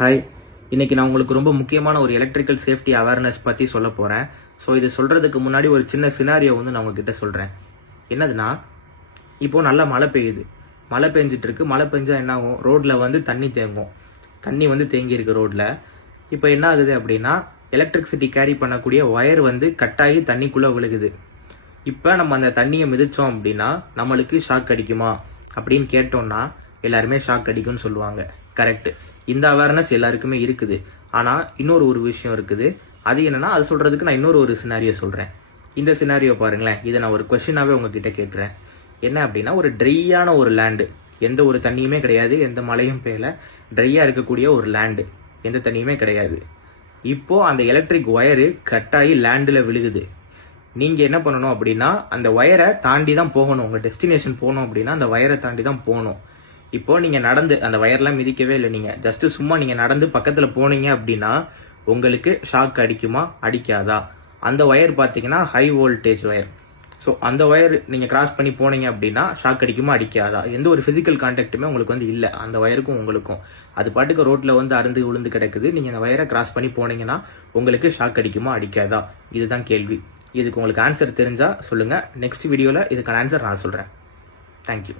Hi, இன்னைக்கு நான் உங்களுக்கு ரொம்ப முக்கியமான ஒரு எலக்ட்ரிக்கல் சேஃப்டி அவேர்னஸ் பற்றி சொல்ல போகிறேன். ஸோ இது சொல்கிறதுக்கு முன்னாடி ஒரு சின்ன சினாரியோ நான் உங்ககிட்ட சொல்கிறேன். என்னதுன்னா, இப்போது நல்லா மழை பெய்யுது. மழை பெஞ்சிட்டு இருக்கு. மழை பெஞ்சால் என்ன ஆகும்? ரோட்டில் தண்ணி தேங்கும். தண்ணி தேங்கியிருக்கு ரோட்டில். இப்போ என்ன ஆகுது அப்படின்னா, எலக்ட்ரிசிட்டி கேரி பண்ணக்கூடிய ஒயர் கட்டாகி தண்ணிக்குள்ளே விழுகுது. இப்போ நம்ம அந்த தண்ணியை மிதித்தோம் அப்படின்னா நம்மளுக்கு ஷாக் அடிக்குமா அப்படின்னு கேட்டோம்னா எல்லாருமே ஷாக் அடிக்கும்னு சொல்லுவாங்க. கரெக்ட். இந்த அவேர்னஸ் எல்லாருக்குமே இருக்குது. ஆனால் இன்னொரு விஷயம் இருக்குது. அது என்னன்னா, அது சொல்றதுக்கு நான் இன்னொரு சினாரியோ சொல்றேன். இந்த சினாரியோ பாருங்களேன். இதை நான் ஒரு கொஸ்டினாவே உங்ககிட்ட கேட்குறேன். என்ன அப்படின்னா, ஒரு ட்ரையான ஒரு லேண்டு, எந்த ஒரு தண்ணியுமே கிடையாது, எந்த மழையும் பெய்யல, ட்ரையா இருக்கக்கூடிய ஒரு லேண்டு, எந்த தண்ணியுமே கிடையாது. இப்போ அந்த எலக்ட்ரிக் ஒயரு கட்டாகி லேண்டில் விழுகுது. நீங்க என்ன பண்ணணும் அப்படின்னா, அந்த ஒயரை தாண்டி தான் போகணும். உங்க டெஸ்டினேஷன் போகணும் அப்படின்னா அந்த ஒயரை தாண்டி தான் போகணும். இப்போ நீங்க நடந்து அந்த வயர்லாம் மிதிக்கவே இல்லை. நீங்க ஜஸ்ட் சும்மா நீங்க நடந்து பக்கத்துல போனீங்க அப்படின்னா உங்களுக்கு ஷாக் அடிக்குமா அடிக்காதா? அந்த ஒயர் பார்த்தீங்கன்னா ஹை வோல்டேஜ் ஒயர். ஸோ அந்த ஒயர் நீங்க கிராஸ் பண்ணி போனீங்க அப்படின்னா ஷாக் அடிக்குமா அடிக்காதா? எந்த ஒரு பிசிக்கல் கான்டாக்டுமே உங்களுக்கு இல்லை அந்த ஒயருக்கும் உங்களுக்கும். அது பாட்டுக்கு ரோட்ல அருந்து விழுந்து கிடக்குது. நீங்க அந்த ஒயரை கிராஸ் பண்ணி போனீங்கன்னா உங்களுக்கு ஷாக் அடிக்குமா அடிக்காதா? இதுதான் கேள்வி. இதுக்கு உங்களுக்கு ஆன்சர் தெரிஞ்சா சொல்லுங்க. நெக்ஸ்ட் வீடியோல இதுக்கான ஆன்சர் நான் சொல்றேன். தேங்க்யூ.